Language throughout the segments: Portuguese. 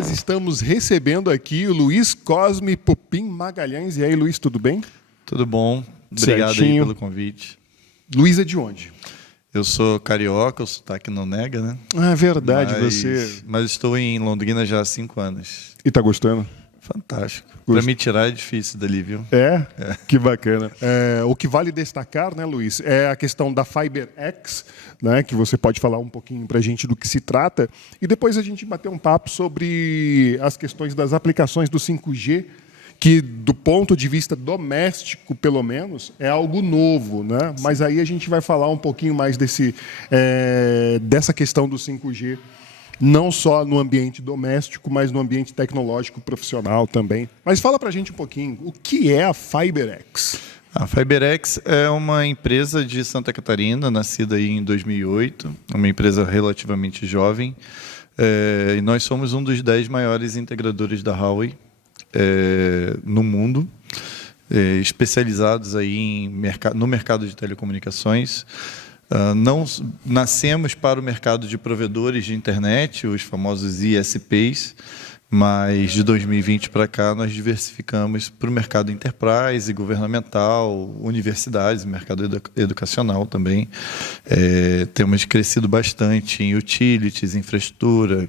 nós estamos recebendo aqui o Luiz Cosme Pupim Magalhães. E aí, Luiz, tudo bem? Tudo bom. Obrigado aí pelo convite. Luiz é de onde? Eu sou carioca, o sotaque não nega, né? Ah, é verdade, Mas estou em Londrina já há 5 anos. E tá gostando? Fantástico. Para me tirar é difícil dali, viu? É? Que bacana. O que vale destacar, né, Luiz, é a questão da FiberX, né, que você pode falar um pouquinho para a gente do que se trata, e depois a gente bater um papo sobre as questões das aplicações do 5G, que do ponto de vista doméstico, pelo menos, é algo novo, né? Mas aí a gente vai falar um pouquinho mais dessa questão do 5G, não só no ambiente doméstico, mas no ambiente tecnológico profissional também. Mas fala para a gente um pouquinho, o que é a FiberX? A FiberX é uma empresa de Santa Catarina, nascida aí em 2008, uma empresa relativamente jovem, e nós somos um dos 10 maiores integradores da Huawei no mundo, especializados aí no mercado de telecomunicações. Não nascemos para o mercado de provedores de internet, os famosos ISPs, mas de 2020 para cá nós diversificamos para o mercado enterprise, governamental, universidades, mercado educacional também. Temos crescido bastante em utilities, infraestrutura,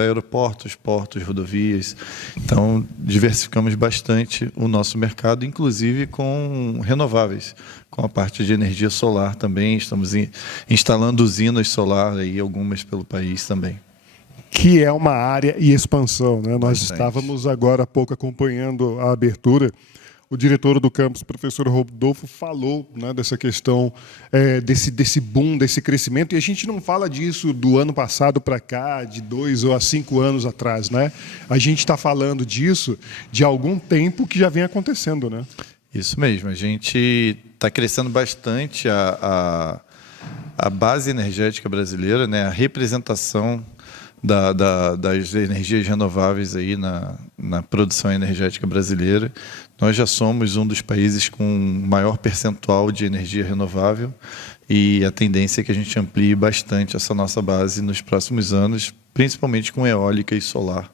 aeroportos, portos, rodovias. Então, diversificamos bastante o nosso mercado, inclusive com renováveis, com a parte de energia solar também. Estamos instalando usinas solar, aí, algumas pelo país também. Que é uma área e expansão, né? Nós estávamos agora há pouco acompanhando a abertura. O diretor do campus, professor Rodolfo, falou, né, dessa questão, desse boom, desse crescimento. E a gente não fala disso do ano passado para cá, de 2 ou 5 anos atrás, né? A gente está falando disso de algum tempo que já vem acontecendo, né? Isso mesmo. A gente está crescendo bastante a base energética brasileira, né? A representação das energias renováveis aí na produção energética brasileira. Nós já somos um dos países com maior percentual de energia renovável e a tendência é que a gente amplie bastante essa nossa base nos próximos anos, principalmente com eólica e solar,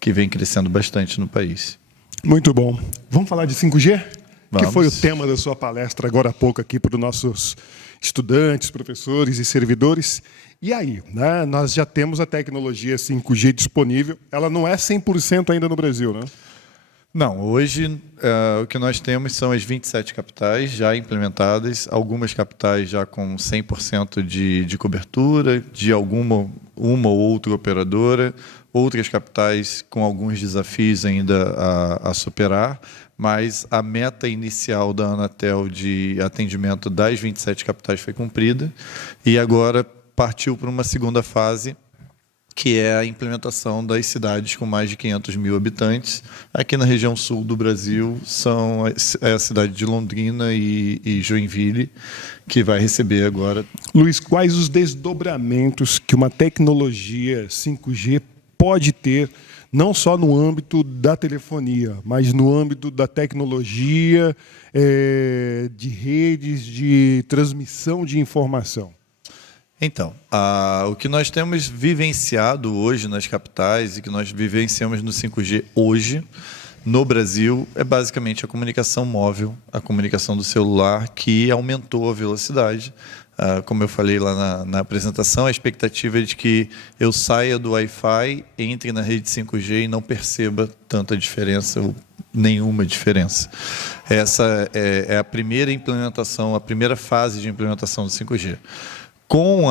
que vem crescendo bastante no país. Muito bom. Vamos falar de 5G? Vamos. Que foi o tema da sua palestra agora há pouco aqui para os nossos estudantes, professores e servidores. E aí, né, nós já temos a tecnologia 5G disponível. Ela não é 100% ainda no Brasil, né? Não, hoje o que nós temos são as 27 capitais já implementadas, algumas capitais já com 100% de cobertura, de uma ou outra operadora, outras capitais com alguns desafios ainda a superar, mas a meta inicial da Anatel de atendimento das 27 capitais foi cumprida e agora partiu para uma segunda fase, que é a implementação das cidades com mais de 500 mil habitantes. Aqui na região sul do Brasil é a cidade de Londrina e Joinville, que vai receber agora. Luiz, quais os desdobramentos que uma tecnologia 5G pode ter, não só no âmbito da telefonia, mas no âmbito da tecnologia, de redes, de transmissão de informação? Então, o que nós temos vivenciado hoje nas capitais e que nós vivenciamos no 5G hoje, no Brasil, é basicamente a comunicação móvel, a comunicação do celular, que aumentou a velocidade. Como eu falei lá na apresentação, a expectativa é de que eu saia do Wi-Fi, entre na rede 5G e não perceba tanta diferença ou nenhuma diferença. Essa é a primeira implementação, a primeira fase de implementação do 5G. Com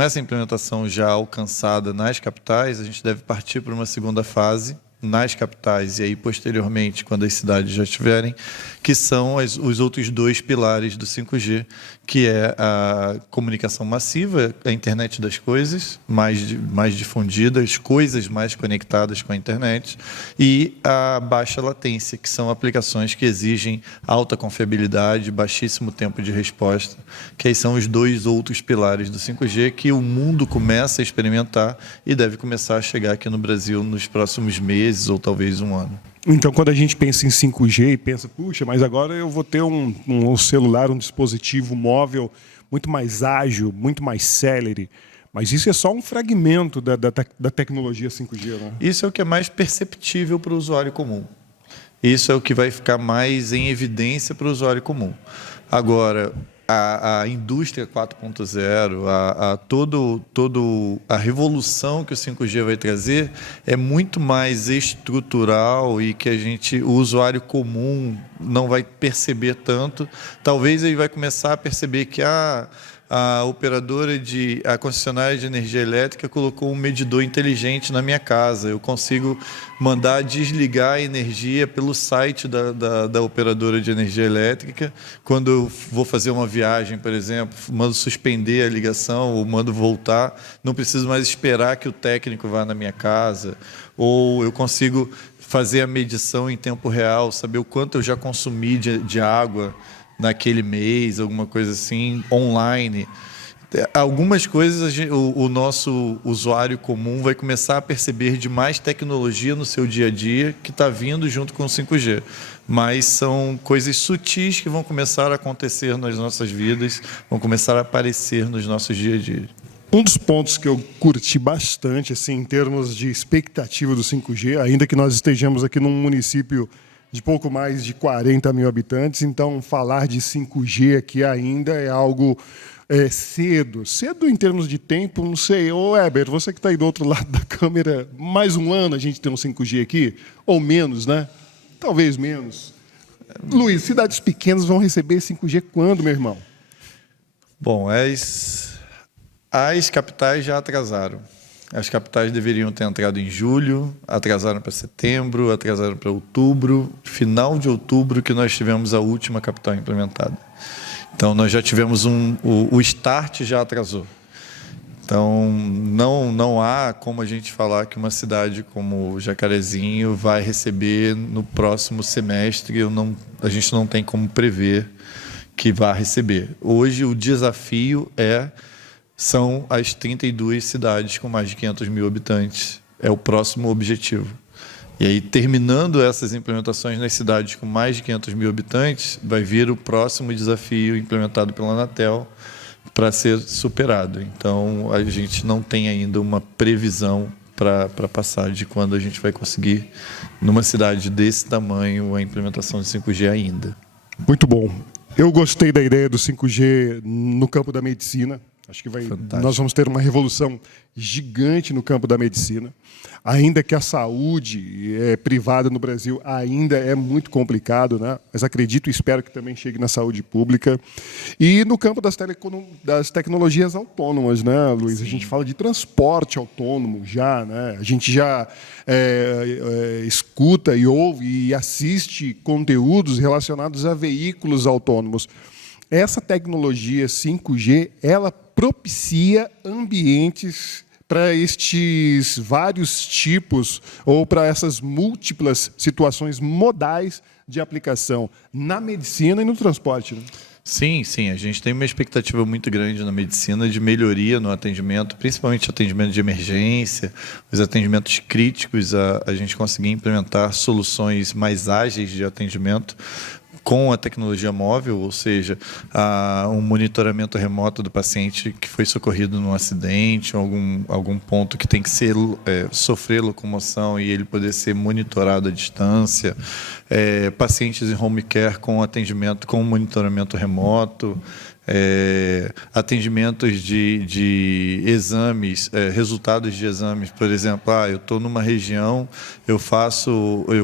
essa implementação já alcançada nas capitais, a gente deve partir para uma segunda fase nas capitais e aí posteriormente, quando as cidades já estiverem, que são os outros 2 pilares do 5G, que é a comunicação massiva, a internet das coisas, mais difundida, as coisas mais conectadas com a internet, e a baixa latência, que são aplicações que exigem alta confiabilidade, baixíssimo tempo de resposta, que aí são os 2 outros pilares do 5G que o mundo começa a experimentar e deve começar a chegar aqui no Brasil nos próximos meses ou talvez um ano. Então, quando a gente pensa em 5G e pensa, puxa, mas agora eu vou ter um celular, um dispositivo móvel muito mais ágil, muito mais célere, Mas isso é só um fragmento da tecnologia 5G, né? Isso é o que é mais perceptível para o usuário comum. Isso é o que vai ficar mais em evidência para o usuário comum. Agora, a indústria 4.0, a revolução que o 5G vai trazer é muito mais estrutural e que o usuário comum não vai perceber tanto. Talvez ele vai começar a perceber que a concessionária de energia elétrica colocou um medidor inteligente na minha casa. Eu consigo mandar desligar a energia pelo site da operadora de energia elétrica. Quando eu vou fazer uma viagem, por exemplo, mando suspender a ligação ou mando voltar, não preciso mais esperar que o técnico vá na minha casa. Ou eu consigo fazer a medição em tempo real, saber o quanto eu já consumi de água naquele mês, alguma coisa assim, online. Algumas coisas o nosso usuário comum vai começar a perceber de mais tecnologia no seu dia a dia que está vindo junto com o 5G. Mas são coisas sutis que vão começar a acontecer nas nossas vidas, vão começar a aparecer nos nossos dia a dia. Um dos pontos que eu curti bastante, assim, em termos de expectativa do 5G, ainda que nós estejamos aqui num município de pouco mais de 40 mil habitantes, então falar de 5G aqui ainda é algo cedo. Cedo em termos de tempo, não sei. Ô, Heber, você que está aí do outro lado da câmera, mais um ano a gente tem um 5G aqui? Ou menos, né? Talvez menos. Luiz, cidades pequenas vão receber 5G quando, meu irmão? Bom, as capitais já atrasaram. As capitais deveriam ter entrado em julho, atrasaram para setembro, atrasaram para outubro, final de outubro que nós tivemos a última capital implementada. Então, nós já tivemos o start já atrasou. Então, não há como a gente falar que uma cidade como Jacarezinho vai receber no próximo semestre, a gente não tem como prever que vai receber. Hoje, o desafio são as 32 cidades com mais de 500 mil habitantes. É o próximo objetivo. E aí, terminando essas implementações nas cidades com mais de 500 mil habitantes, vai vir o próximo desafio implementado pela Anatel para ser superado. Então, a gente não tem ainda uma previsão para passar de quando a gente vai conseguir, numa cidade desse tamanho, a implementação de 5G ainda. Muito bom. Eu gostei da ideia do 5G no campo da medicina. Acho que nós vamos ter uma revolução gigante no campo da medicina. Ainda que a saúde privada no Brasil ainda é muito complicado, né? Mas acredito e espero que também chegue na saúde pública. E no campo das tecnologias autônomas, né, Luiz? Sim. A gente fala de transporte autônomo já, né? A gente já escuta e ouve e assiste conteúdos relacionados a veículos autônomos. Essa tecnologia 5G, ela propicia ambientes para estes vários tipos ou para essas múltiplas situações modais de aplicação na medicina e no transporte, né? Sim, sim. A gente tem uma expectativa muito grande na medicina de melhoria no atendimento, principalmente atendimento de emergência, os atendimentos críticos, a gente conseguir implementar soluções mais ágeis de atendimento com a tecnologia móvel, ou seja, um monitoramento remoto do paciente que foi socorrido num acidente, algum ponto que tem que sofrer locomoção e ele poder ser monitorado à distância, pacientes em home care com atendimento, com monitoramento remoto, atendimentos de exames, resultados de exames, por exemplo, eu estou numa região, eu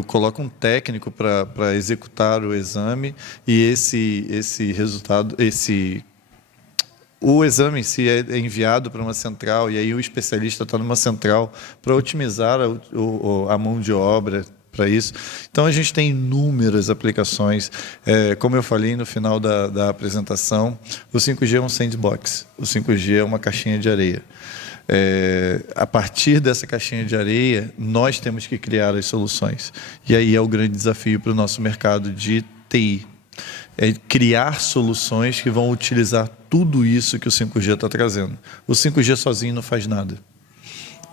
coloco um técnico para executar o exame e esse resultado, o exame em si é enviado para uma central e aí o especialista está numa central para otimizar a mão de obra para isso. Então, a gente tem inúmeras aplicações. Como eu falei no final da apresentação, o 5G é um sandbox. O 5G é uma caixinha de areia. A partir dessa caixinha de areia, nós temos que criar as soluções. E aí é o grande desafio para o nosso mercado de TI. É criar soluções que vão utilizar tudo isso que o 5G está trazendo. O 5G sozinho não faz nada.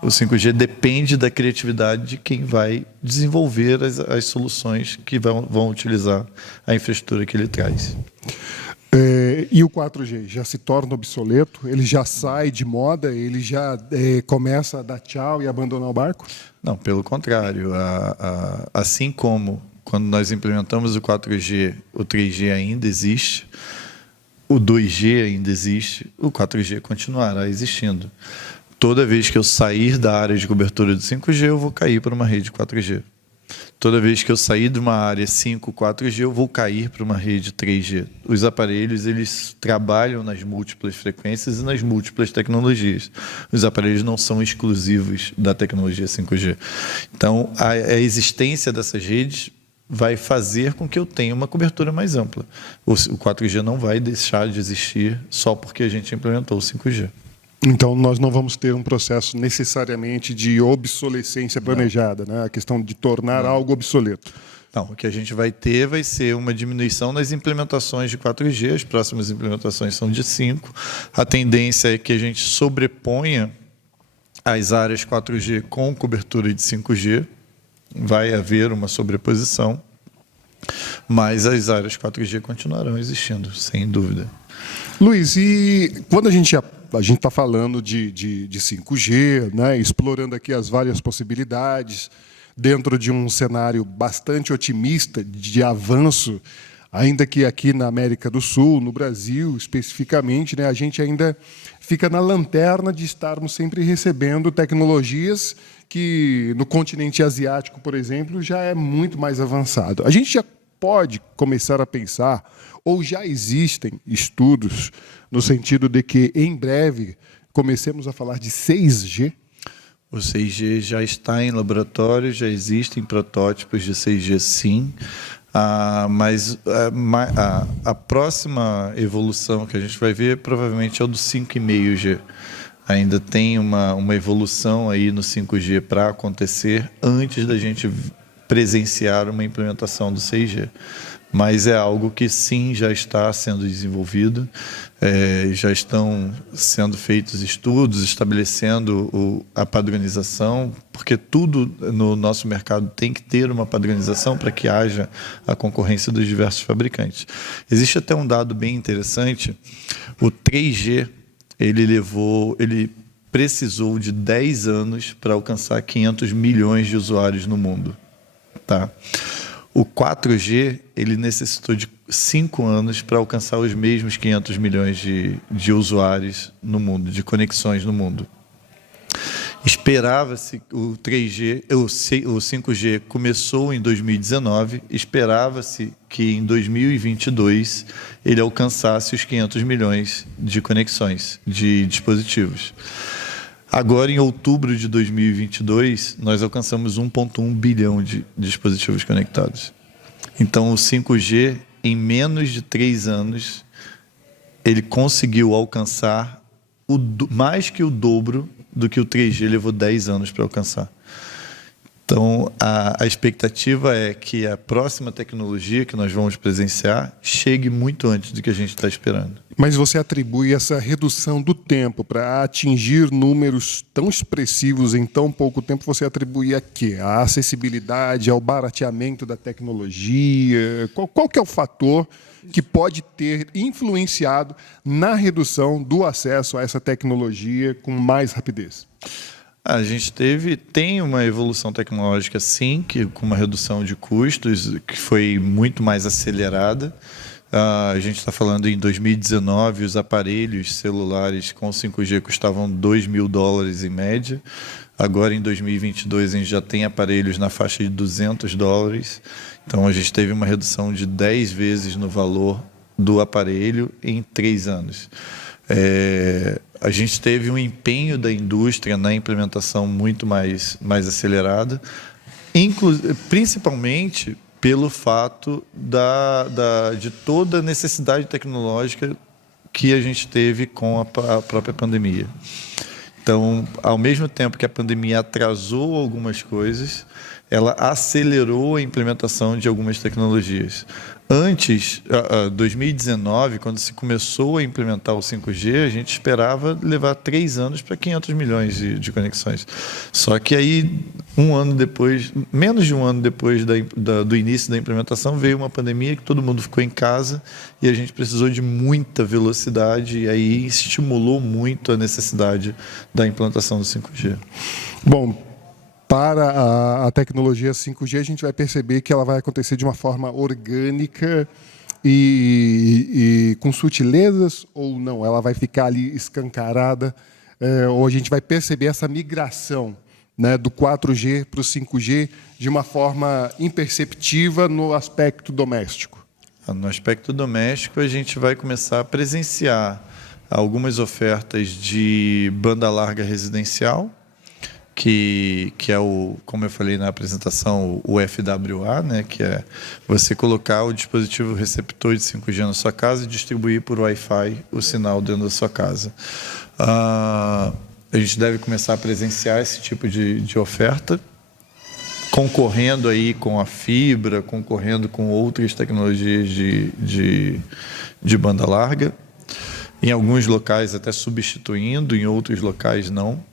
O 5G depende da criatividade de quem vai desenvolver as soluções que vão utilizar a infraestrutura que ele traz. E o 4G já se torna obsoleto? Ele já sai de moda? Ele já começa a dar tchau e abandonar o barco? Não, pelo contrário. Assim como quando nós implementamos o 4G, o 3G ainda existe, o 2G ainda existe, o 4G continuará existindo. Toda vez que eu sair da área de cobertura do 5G, eu vou cair para uma rede 4G. Toda vez que eu sair de uma área 5, 4G, eu vou cair para uma rede 3G. Os aparelhos, eles trabalham nas múltiplas frequências e nas múltiplas tecnologias. Os aparelhos não são exclusivos da tecnologia 5G. Então, a existência dessas redes vai fazer com que eu tenha uma cobertura mais ampla. O 4G não vai deixar de existir só porque a gente implementou o 5G. Então, nós não vamos ter um processo necessariamente de obsolescência planejada, né? A questão de tornar algo obsoleto. Não, o que a gente vai ter vai ser uma diminuição nas implementações de 4G, as próximas implementações são de 5. A tendência é que a gente sobreponha as áreas 4G com cobertura de 5G, vai haver uma sobreposição, mas as áreas 4G continuarão existindo, sem dúvida. Luiz, e quando a gente está falando de 5G, né, explorando aqui as várias possibilidades, dentro de um cenário bastante otimista de avanço, ainda que aqui na América do Sul, no Brasil especificamente, né, a gente ainda fica na lanterna de estarmos sempre recebendo tecnologias que no continente asiático, por exemplo, já é muito mais avançado. A gente já pode começar a pensar, ou já existem estudos no sentido de que, em breve, comecemos a falar de 6G? O 6G já está em laboratório, já existem protótipos de 6G, sim. Mas a próxima evolução que a gente vai ver provavelmente é o do 5,5G. Ainda tem uma evolução aí no 5G para acontecer antes da gente presenciar uma implementação do 6G. Mas é algo que sim já está sendo desenvolvido, já estão sendo feitos estudos, estabelecendo a padronização, porque tudo no nosso mercado tem que ter uma padronização para que haja a concorrência dos diversos fabricantes. Existe até um dado bem interessante, o 3G, ele precisou de 10 anos para alcançar 500 milhões de usuários no mundo. Tá? O 4G, ele necessitou de 5 anos para alcançar os mesmos 500 milhões de usuários no mundo, de conexões no mundo. Esperava-se o 3G, o 5G começou em 2019, esperava-se que em 2022 ele alcançasse os 500 milhões de conexões, de dispositivos. Agora, em outubro de 2022, nós alcançamos 1,1 bilhão de dispositivos conectados. Então, o 5G, em menos de 3 anos, ele conseguiu alcançar mais que o dobro do que o 3G levou 10 anos para alcançar. Então, a expectativa é que a próxima tecnologia que nós vamos presenciar chegue muito antes do que a gente está esperando. Mas você atribui essa redução do tempo para atingir números tão expressivos em tão pouco tempo, você atribui a quê? A acessibilidade, ao barateamento da tecnologia? Qual que é o fator que pode ter influenciado na redução do acesso a essa tecnologia com mais rapidez? A gente tem uma evolução tecnológica, sim, com uma redução de custos, que foi muito mais acelerada. A gente está falando em 2019, os aparelhos celulares com 5G custavam $2.000 em média. Agora, em 2022, a gente já tem aparelhos na faixa de $200. Então, a gente teve uma redução de 10 vezes no valor do aparelho em 3 anos. A gente teve um empenho da indústria na implementação muito mais acelerada, principalmente pelo fato de toda a necessidade tecnológica que a gente teve com a própria pandemia. Então, ao mesmo tempo que a pandemia atrasou algumas coisas, ela acelerou a implementação de algumas tecnologias. Antes, 2019, quando se começou a implementar o 5G, a gente esperava levar 3 anos para 500 milhões de conexões. Só que aí, menos de um ano depois do início da implementação, veio uma pandemia que todo mundo ficou em casa e a gente precisou de muita velocidade e aí estimulou muito a necessidade da implantação do 5G. Bom, para a tecnologia 5G, a gente vai perceber que ela vai acontecer de uma forma orgânica e com sutilezas ou não? Ela vai ficar ali escancarada, ou a gente vai perceber essa migração, né, do 4G para o 5G de uma forma imperceptível no aspecto doméstico? No aspecto doméstico, a gente vai começar a presenciar algumas ofertas de banda larga residencial, que é como eu falei na apresentação, o FWA, né, que é você colocar o dispositivo receptor de 5G na sua casa e distribuir por Wi-Fi o sinal dentro da sua casa. A gente deve começar a presenciar esse tipo de oferta, concorrendo aí com a fibra, concorrendo com outras tecnologias de banda larga, em alguns locais até substituindo, em outros locais não.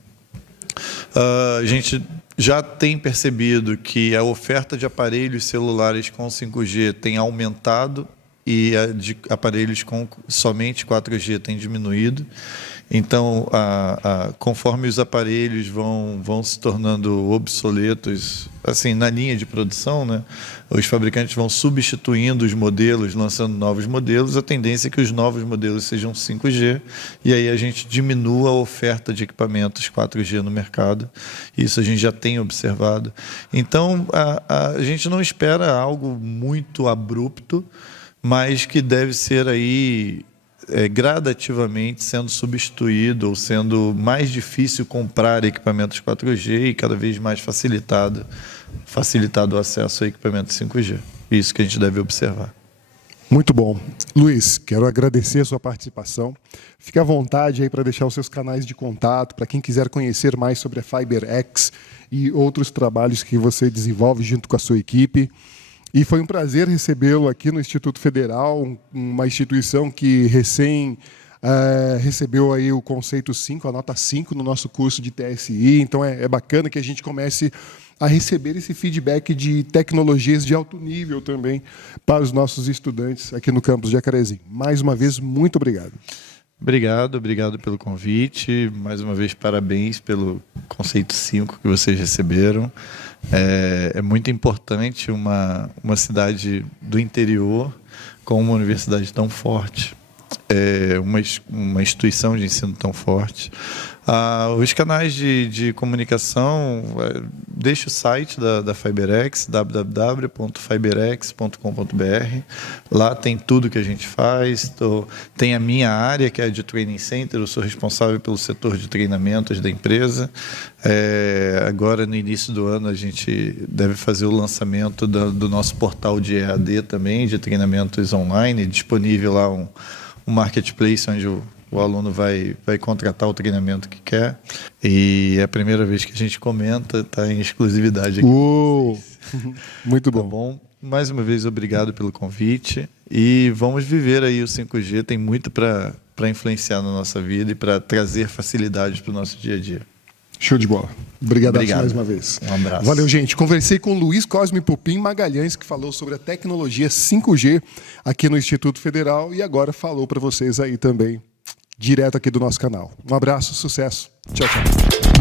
A gente já tem percebido que a oferta de aparelhos celulares com 5G tem aumentado e a de aparelhos com somente 4G tem diminuído. Então, conforme os aparelhos vão se tornando obsoletos, assim, na linha de produção, né, os fabricantes vão substituindo os modelos, lançando novos modelos, a tendência é que os novos modelos sejam 5G, e aí a gente diminua a oferta de equipamentos 4G no mercado. Isso a gente já tem observado. Então, a gente não espera algo muito abrupto, mas que deve ser aí gradativamente sendo substituído ou sendo mais difícil comprar equipamentos 4G e cada vez mais facilitado o acesso a equipamentos 5G. Isso que a gente deve observar. Muito bom. Luiz, quero agradecer a sua participação. Fique à vontade aí para deixar os seus canais de contato, para quem quiser conhecer mais sobre a FiberX e outros trabalhos que você desenvolve junto com a sua equipe. E foi um prazer recebê-lo aqui no Instituto Federal, uma instituição que recém recebeu aí o conceito 5, a nota 5 no nosso curso de TSI. Então é bacana que a gente comece a receber esse feedback de tecnologias de alto nível também para os nossos estudantes aqui no campus de Jacarezinho. Mais uma vez, muito obrigado. Obrigado pelo convite. Mais uma vez, parabéns pelo conceito 5 que vocês receberam. É muito importante uma cidade do interior com uma universidade tão forte, uma instituição de ensino tão forte. Os canais de comunicação, deixa o site da FiberX, www.fiberx.com.br. Lá tem tudo que a gente faz. Tem a minha área, que é a de Training Center. Eu sou responsável pelo setor de treinamentos da empresa. Agora, no início do ano, a gente deve fazer o lançamento do nosso portal de EAD também, de treinamentos online, disponível lá um marketplace onde o aluno vai contratar o treinamento que quer. E é a primeira vez que a gente comenta, está em exclusividade aqui. Muito bom. Tá bom? Mais uma vez, obrigado pelo convite. E vamos viver aí o 5G, tem muito para influenciar na nossa vida e para trazer facilidades para o nosso dia a dia. Show de bola. Obrigado mais uma vez. Um abraço. Valeu, gente. Conversei com Luiz Cosme Pupim Magalhães, que falou sobre a tecnologia 5G aqui no Instituto Federal e agora falou para vocês aí também, direto aqui do nosso canal. Um abraço, sucesso. Tchau, tchau.